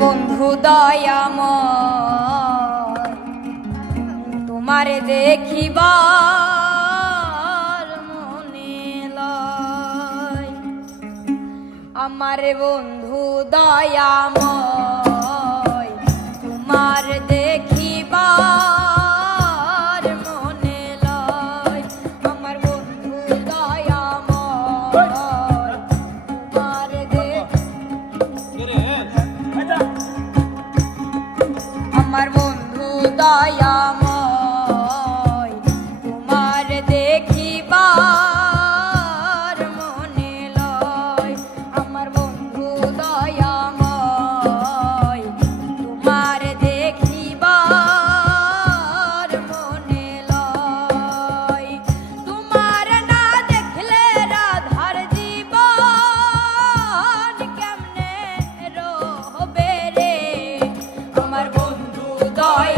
বন্ধু দয়াম তোমার লয়। আমার বন্ধু দয়াময় তোমার dói